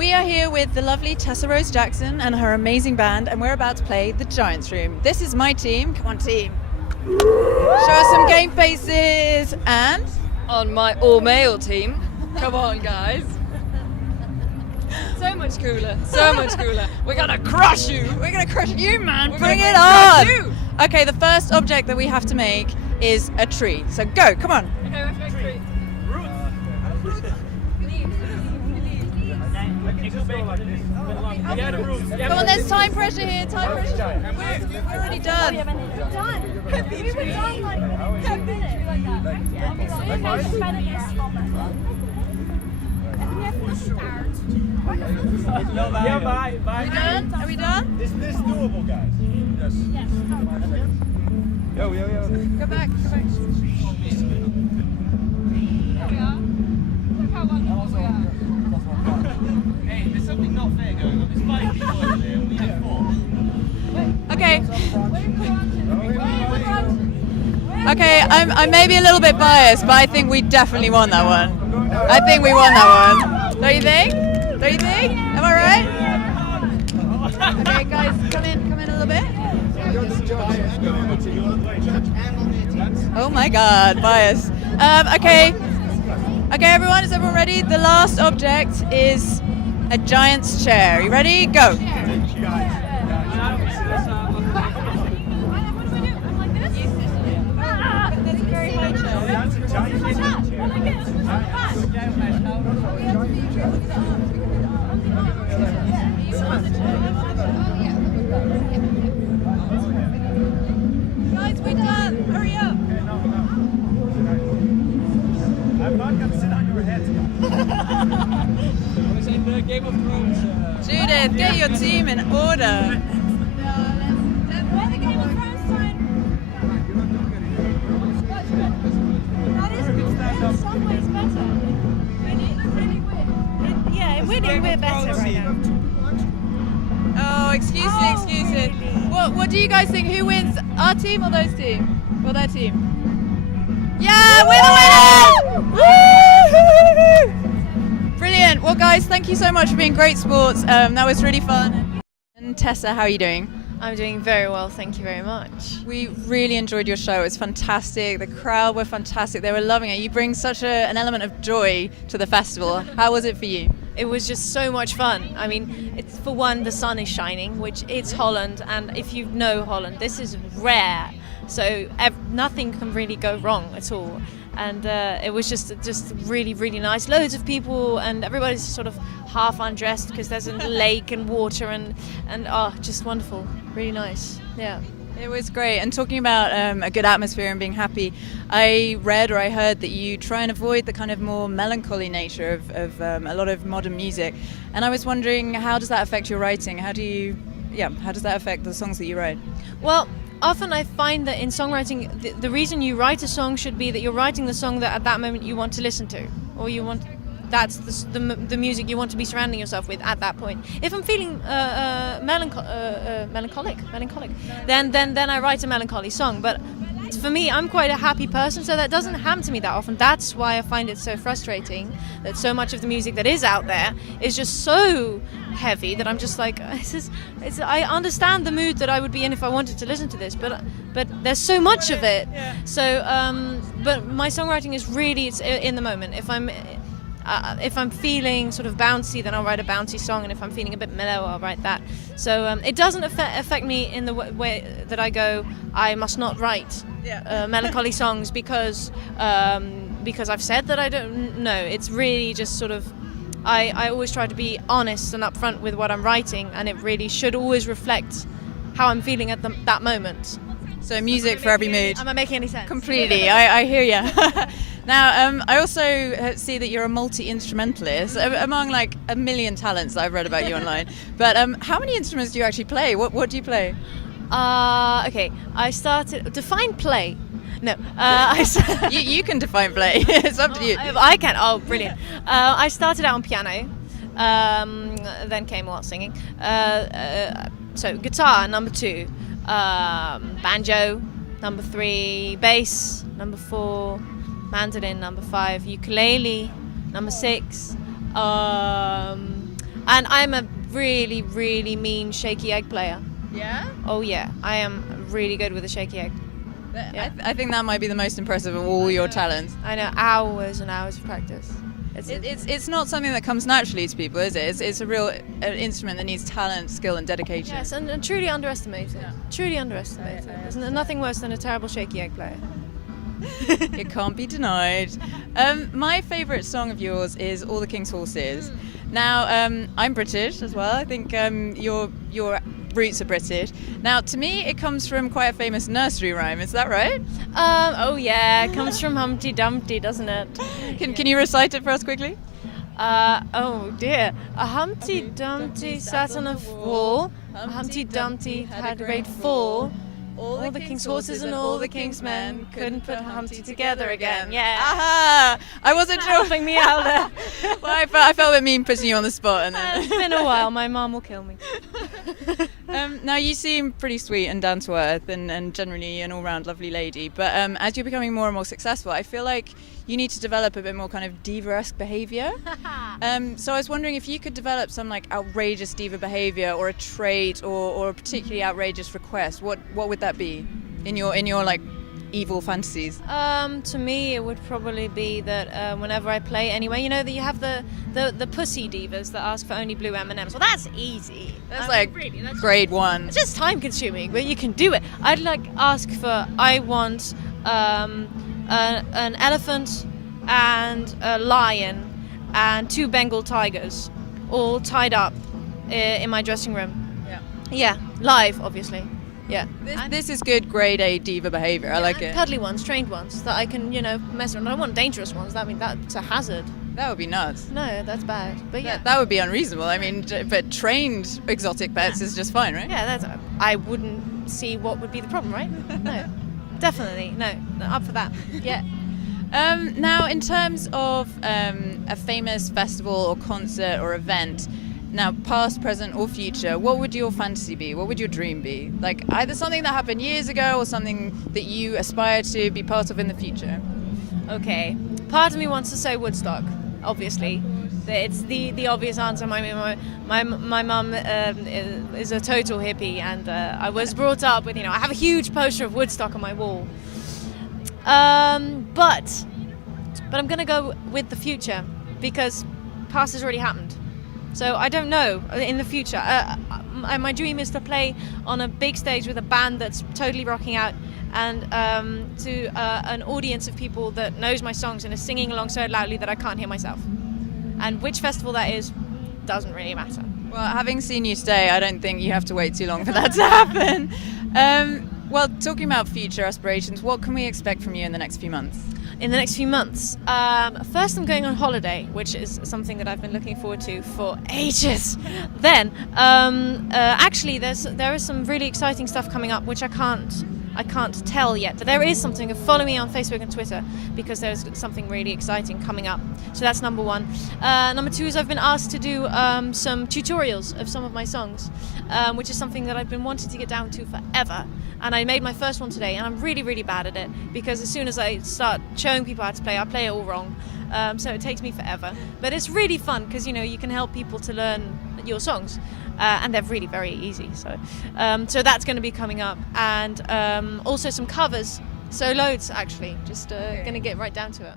We are here with the lovely Tessa Rose Jackson and her amazing band, and we're about to play The Giants Room. This is my team. Come on, team. Show us some game faces. And on my all-male team. Come on, guys. So much cooler. So much cooler. We're gonna crush you. We're gonna crush you, man. We're Bring it crush on. you. Okay, the first object that we have to make is a tree. So go, come on. Okay, let's make tree. Come on, there's time pressure here, time pressure. We're already done. We were done like 10 minutes. Like that. Are we done? Are we done? Is this doable, guys? Yes. Yo. Go back, go back. There we are. Look how wonderful we are. Hey, there's something not fair going on. There's 5 people over there and we have 4. Okay. Okay, I may be a little bit biased, but I think we definitely won that one. I think we won that one. Don't you think? Don't you think? Am I right? Okay, guys, come in a little bit. Oh my God, bias. Okay, everyone, is everyone ready? The last object is a giant's chair. You ready? Go. Guys, we're done. Hurry up. I'm not going to sit on your head. It's like the Game of Thrones. Judith, get your team in order. Where the Game of Thrones sign? That is in some ways better. Really weird. Yeah, we're better right now. Oh, excuses. Really? What do you guys think? Who wins? Our team or those team? Or their team? Yeah, we're the winners! Woo! Brilliant. Well, guys, thank you so much for being great sports. That was really fun. And Tessa, how are you doing? I'm doing very well, thank you very much. We really enjoyed your show. It was fantastic. The crowd were fantastic. They were loving it. You bring such an element of joy to the festival. How was it for you? It was just so much fun. I mean, it's, for one, the sun is shining, which it's Holland, and if you know Holland, this is rare. So nothing can really go wrong at all. And it was just really, really nice. Loads of people, and everybody's sort of half undressed because there's a lake and water, and just wonderful. Really nice. Yeah. It was great. And talking about a good atmosphere and being happy, I read or I heard that you try and avoid the kind of more melancholy nature of a lot of modern music. And I was wondering, how does that affect your writing? How does that affect the songs that you write? Well, often I find that in songwriting, the reason you write a song should be that you're writing the song that at that moment you want to listen to, or that's the music you want to be surrounding yourself with at that point. If I'm feeling melancholic, then I write a melancholy song. But for me, I'm quite a happy person, so that doesn't happen to me that often. That's why I find it so frustrating that so much of the music that is out there is just so heavy that I'm just like, I understand the mood that I would be in if I wanted to listen to this, but there's so much of it. So, but my songwriting is really, it's in the moment. If I'm feeling sort of bouncy, then I'll write a bouncy song, and if I'm feeling a bit mellow, I'll write that. So it doesn't affect me in the way that I go, I must not write melancholy songs because I've said that I don't know. It's really just sort of, I always try to be honest and upfront with what I'm writing, and it really should always reflect how I'm feeling at that moment. So music for every mood. Am I making any sense? Completely, I hear you. Now, I also see that you're a multi-instrumentalist among like a million talents that I've read about you online. But how many instruments do you actually play? What do you play? Okay, I started define play. No, you can define play. It's up to you. I can. Oh, brilliant. I started out on piano, then came singing. So guitar, number 2. Banjo, number 3. Bass, number 4. Mandolin, number 5. Ukulele, number 6. And I'm a really, really mean shaky egg player. Yeah? Oh yeah, I am really good with a shaky egg. Yeah. I think that might be the most impressive of all your talents. I know, hours and hours of practice. It's not something that comes naturally to people, is it? It's a real instrument that needs talent, skill, and dedication. Yes, and truly underestimated. Yeah. Truly underestimated. There's nothing worse than a terrible shaky egg player. It can't be denied. My favourite song of yours is All the King's Horses. Now, I'm British as well. I think your roots are British. Now, to me, it comes from quite a famous nursery rhyme. Is that right? Oh yeah, it comes from Humpty Dumpty, doesn't it? Can you recite it for us quickly? Oh dear. A Humpty Dumpty sat on a wall. A Humpty Dumpty had a great fall. All the king's horses and all the king's men couldn't put Humpty together again. Yeah. Aha! I wasn't sure. Helping me out there. Well, I felt a bit mean putting you on the spot. And It's been a while. My mum will kill me. now, you seem pretty sweet and down to earth and generally an all-round lovely lady. But as you're becoming more and more successful, I feel like you need to develop a bit more kind of diva-esque behaviour. So I was wondering if you could develop some like outrageous diva behaviour or a trait or a particularly outrageous request. What would that be in your like evil fantasies? To me, it would probably be that whenever I play anyway, you know that you have the pussy divas that ask for only blue M&Ms. Well, that's easy. That's that's grade one. It's just time consuming, but you can do it. I'd like ask for, I want an elephant and a lion and 2 Bengal tigers all tied up in my dressing room. Yeah, live, obviously. Yeah. This is good grade A diva behaviour. I like it. Cuddly ones, trained ones that I can, mess around. I don't want dangerous ones. That's a hazard. That would be nuts. No, that's bad. But yeah. That would be unreasonable. I mean, but trained exotic pets is just fine, right? Yeah, I wouldn't see what would be the problem, right? No, definitely. No, up for that. Yeah. Now, in terms of a famous festival or concert or event, now past, present, or future, what would your fantasy be? What would your dream be? Like either something that happened years ago or something that you aspire to be part of in the future. Okay, part of me wants to say Woodstock. Obviously, it's the obvious answer. My mum is a total hippie, and I was brought up with I have a huge poster of Woodstock on my wall. But I'm gonna go with the future because past has already happened. So I don't know in the future. My dream is to play on a big stage with a band that's totally rocking out, and to an audience of people that knows my songs and is singing along so loudly that I can't hear myself. And which festival that is doesn't really matter. Well, having seen you today, I don't think you have to wait too long for that to happen. Well, talking about future aspirations, what can we expect from you in the next few months? In the next few months, first I'm going on holiday, which is something that I've been looking forward to for ages. Then, actually, there is some really exciting stuff coming up, which I can't tell yet. But there is something. Follow me on Facebook and Twitter because there's something really exciting coming up. So that's number one. Number two is I've been asked to do some tutorials of some of my songs, which is something that I've been wanting to get down to forever. And I made my first one today, and I'm really, really bad at it because as soon as I start showing people how to play, I play it all wrong. So it takes me forever. But it's really fun because you can help people to learn your songs, and they're really very easy. So that's going to be coming up, and also some covers. So loads actually. Just going to get right down to it.